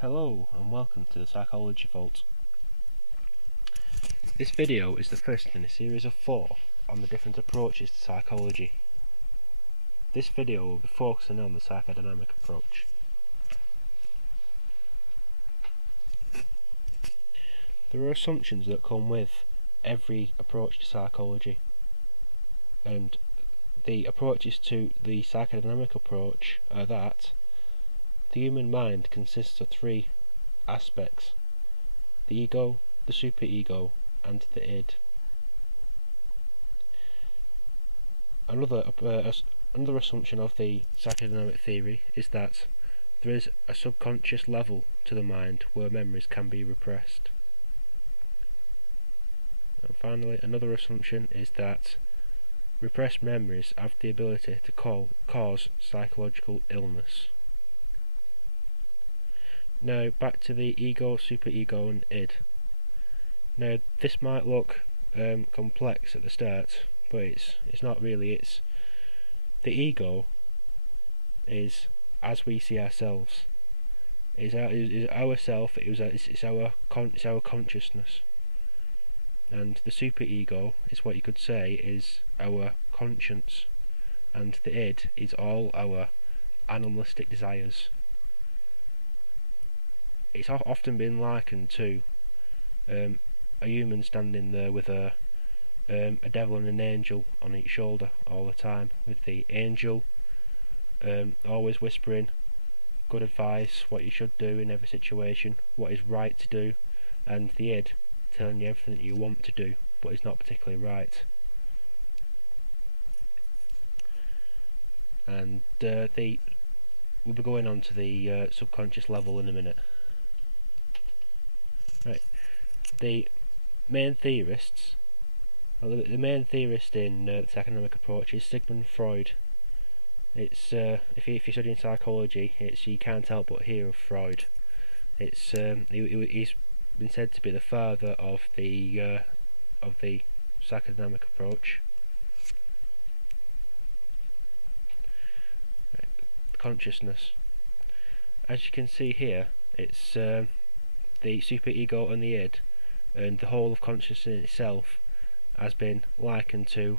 Hello and welcome to the Psychology Vault. This video is the first in a series of 4 on the different approaches to psychology. This video will be focusing on the psychodynamic approach. There are assumptions that come with every approach to psychology, and the approaches to the psychodynamic approach are that the human mind consists of 3 aspects: the ego, the superego, and the id. Another assumption of the psychodynamic theory is that there is a subconscious level to the mind where memories can be repressed. And finally, another assumption is that repressed memories have the ability to cause psychological illness. Now back to the ego, superego and id. Now this might look complex at the start, but it's not really. It's the ego is as we see ourselves. Is our self. It's our consciousness, and the superego is what you could say is our conscience, and the id is all our animalistic desires. It's often been likened to a human standing there with a devil and an angel on each shoulder all the time, with the angel always whispering good advice, what you should do in every situation, what is right to do, and the id telling you everything that you want to do but is not particularly right. And we'll be going on to the subconscious level in a minute. Right, the main theorists, the main theorist in the psychodynamic approach is Sigmund Freud. It's if you're studying psychology, you can't help but hear of Freud. It's he's been said to be the father of the psychodynamic approach. Right. Consciousness. As you can see here, it's the superego and the id, and the whole of consciousness itself has been likened to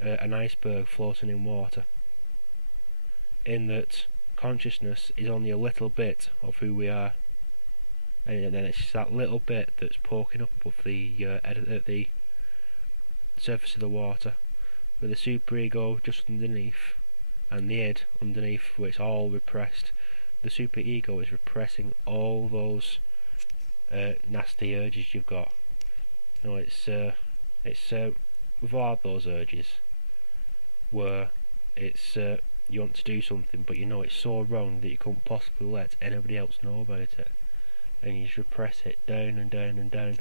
an iceberg floating in water, in that consciousness is only a little bit of who we are, and then it's just that little bit that's poking up above at the surface of the water, with the superego just underneath and the id underneath, where it's all repressed. The superego is repressing all those nasty urges you've got. You know, it's we've all had those urges where it's you want to do something, but you know it's so wrong that you couldn't possibly let anybody else know about it, and you just repress it down and down and down.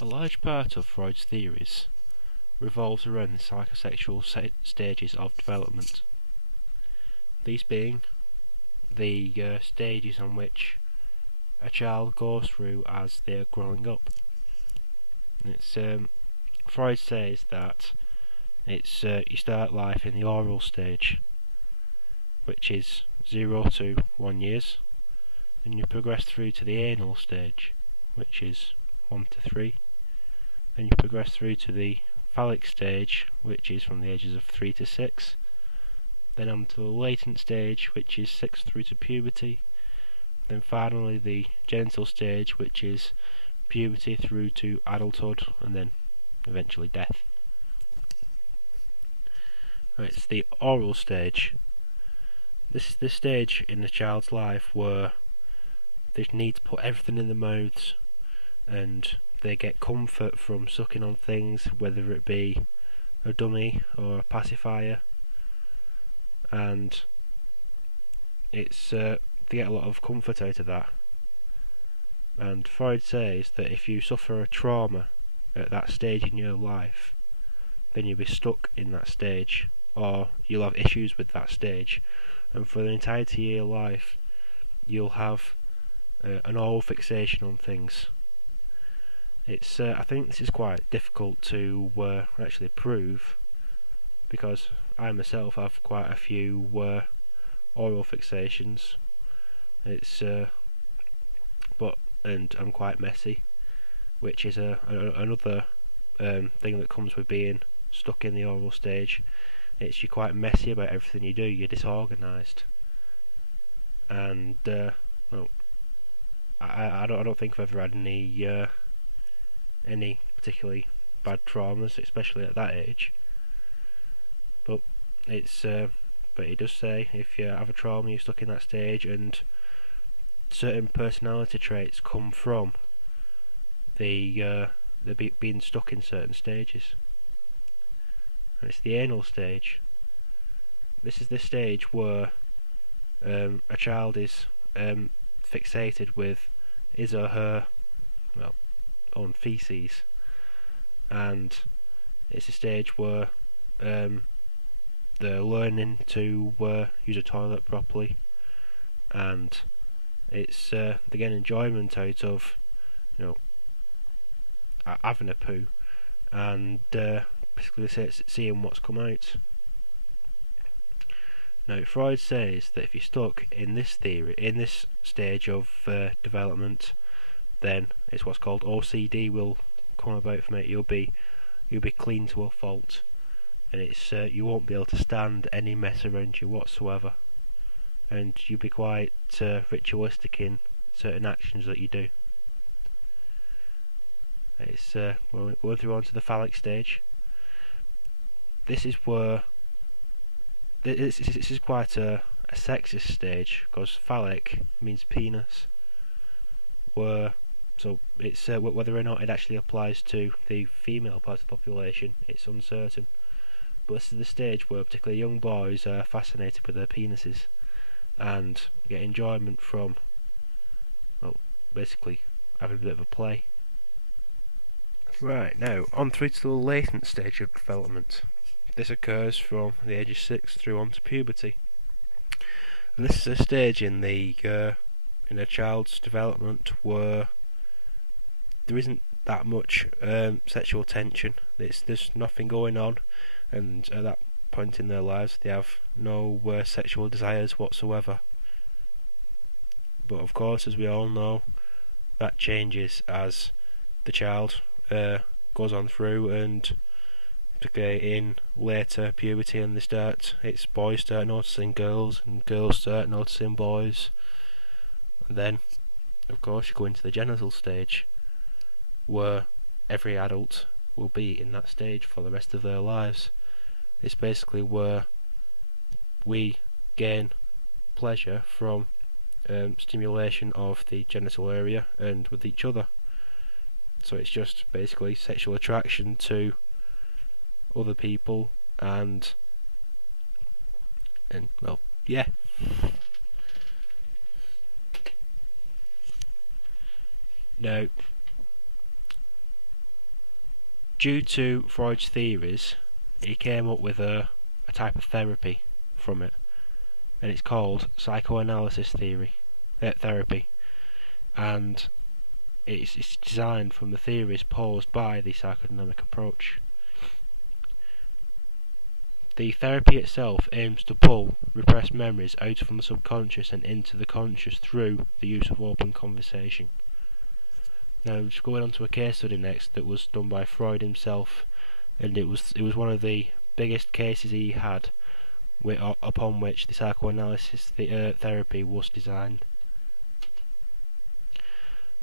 A large part of Freud's theories revolves around the psychosexual stages of development, these being the stages on which a child goes through as they're growing up. It's Freud says that it's you start life in the oral stage, which is 0 to 1 years, and you progress through to the anal stage, which is 1 to 3, then you progress through to the phallic stage, which is from the ages of 3 to 6, then on to the latent stage, which is 6 through to puberty, then finally the genital stage, which is puberty through to adulthood, and then eventually death. Right, it's the oral stage. This is the stage in the child's life where they need to put everything in their mouths, and they get comfort from sucking on things, whether it be a dummy or a pacifier, and it's they get a lot of comfort out of that. And Freud says that if you suffer a trauma at that stage in your life, then you'll be stuck in that stage, or you'll have issues with that stage, and for the entirety of your life you'll have an oral fixation on things. It's I think this is quite difficult to actually prove, because I myself have quite a few oral fixations, It's and I'm quite messy, which is another thing that comes with being stuck in the oral stage. It's you're quite messy about everything you do. You're disorganised, and well, I don't think I've ever had any particularly bad traumas, especially at that age. But it's but it does say if you have a trauma, you're stuck in that stage, and certain personality traits come from the being stuck in certain stages. And it's the anal stage. This is the stage where a child is fixated with his or her own feces, and it's a stage where they're learning to use a toilet properly, and it's they get enjoyment out of having a poo, and basically seeing what's come out. Now, Freud says that if you're stuck in this stage of development, then it's what's called OCD will come about from it. You'll be clean to a fault, and it's you won't be able to stand any mess around you whatsoever, and you'll be quite ritualistic in certain actions that you do. It's we're going through on to the phallic stage. This is where this is quite a sexist stage, because phallic means penis. So it's whether or not it actually applies to the female part of the population, it's uncertain. But this is the stage where particularly young boys are fascinated with their penises and get enjoyment from, well, basically having a bit of a play. Right, now on through to the latent stage of development. This occurs from the age of 6 through on to puberty, and this is a stage in a child's development where there isn't that much sexual tension. There's nothing going on, and at that point in their lives they have no sexual desires whatsoever. But of course, as we all know, that changes as the child goes on through, and particularly in later puberty, and it's boys start noticing girls and girls start noticing boys, and then of course you go into the genital stage, where every adult will be in that stage for the rest of their lives. It's basically where we gain pleasure from stimulation of the genital area and with each other. So it's just basically sexual attraction to other people, and well, yeah. Now, due to Freud's theories, he came up with a type of therapy from it, and it's called psychoanalysis therapy, and it's designed from the theories posed by the psychodynamic approach. The therapy itself aims to pull repressed memories out from the subconscious and into the conscious through the use of open conversation. Now, just going on to a case study next that was done by Freud himself, and it was one of the biggest cases he had upon which the psychoanalysis therapy was designed,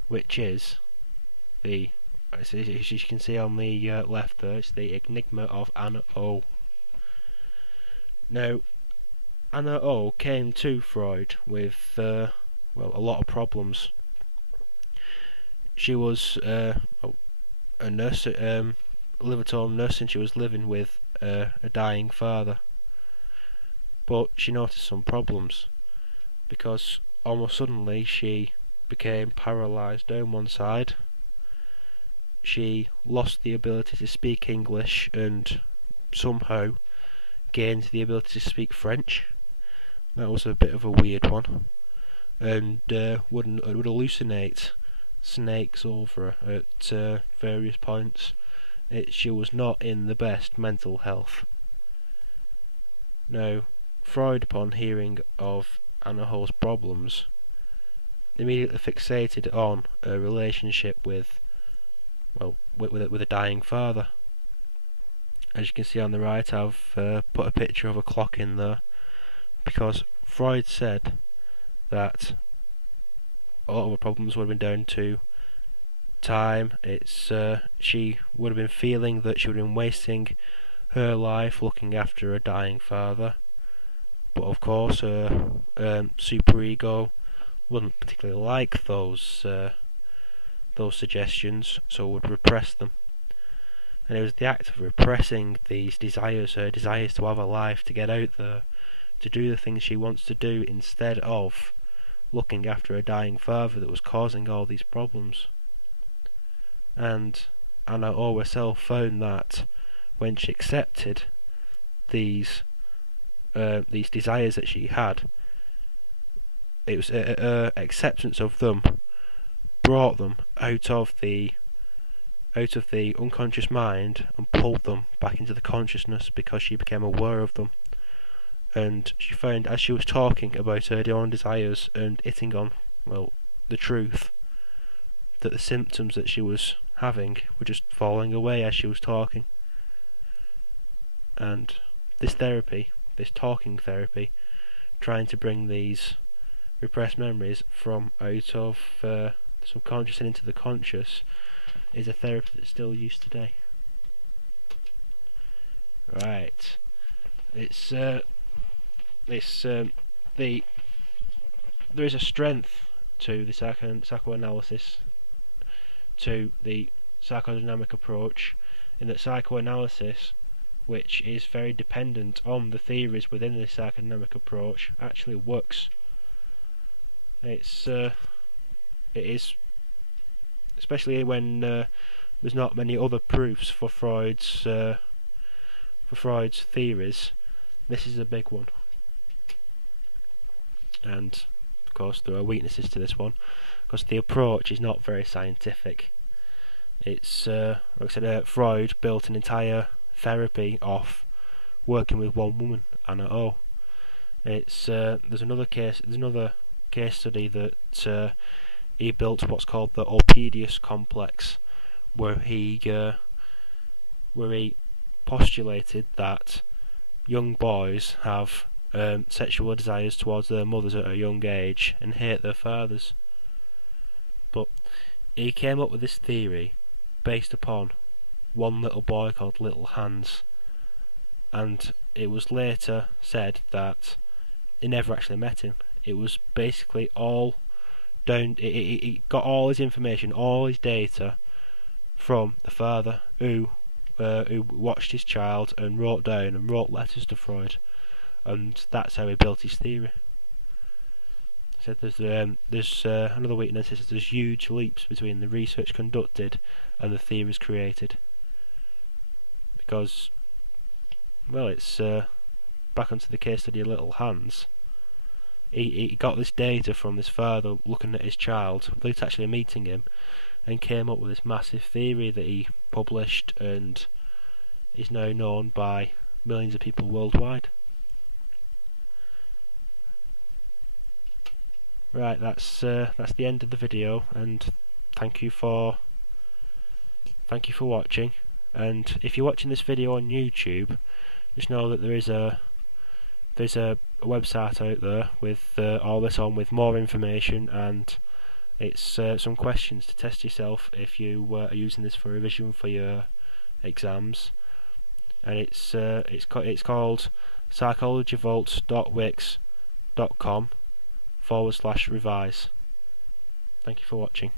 which is as you can see on the left there, it's the Enigma of Anna O. Now, Anna O came to Freud with a lot of problems. She was a nurse at Liverpool nurse, and she was living with a dying father. But she noticed some problems, because almost suddenly she became paralysed down one side. She lost the ability to speak English, and somehow gained the ability to speak French. That was a bit of a weird one, and would hallucinate snakes over her at various points. She was not in the best mental health. Now, Freud, upon hearing of Anna O's problems, immediately fixated on a relationship with, well, with a dying father. As you can see on the right, I've put a picture of a clock in there, because Freud said that a lot of her problems would have been down to time. She would have been feeling that she would have been wasting her life looking after a dying father, but of course her superego wouldn't particularly like those suggestions, so would repress them. And it was the act of repressing these desires, her desires to have a life, to get out there, to do the things she wants to do instead of looking after a dying father, that was causing all these problems. And Anna O herself found that when she accepted these desires that she had, it was acceptance of them brought them out of the unconscious mind and pulled them back into the consciousness, because she became aware of them. And she found, as she was talking about her own desires and hitting on, well, the truth, that the symptoms that she was having were just falling away as she was talking. And this therapy, this talking therapy, trying to bring these repressed memories from out of the subconscious and into the conscious, is a therapy that's still used today. Right. There is a strength to the psychoanalysis, to the psychodynamic approach, in that psychoanalysis, which is very dependent on the theories within the psychodynamic approach, actually works. It is, especially when there's not many other proofs for Freud's theories. This is a big one, and of course there are weaknesses to this one, because the approach is not very scientific. It's like I said, Freud built an entire therapy off working with one woman, Anna O. There's another case study that he built what's called the Oedipus complex, where he postulated that young boys have sexual desires towards their mothers at a young age and hate their fathers. But he came up with this theory based upon one little boy called Little Hans, and it was later said that he never actually met him. It was basically all down. He got all his information, all his data, from the father who watched his child and wrote letters to Freud, and that's how he built his theory. He said there's another weakness is there's huge leaps between the research conducted and the theories created, because, well, it's back onto the case study of Little Hans. He got this data from this father looking at his child without actually meeting him, and came up with this massive theory that he published and is now known by millions of people worldwide. Right, that's the end of the video, and thank you for watching. And if you're watching this video on YouTube, just know that there's a website out there with all this on, with more information, and it's some questions to test yourself if you are using this for revision for your exams. And it's called psychologyvaults.wix.com/revise. Thank you for watching.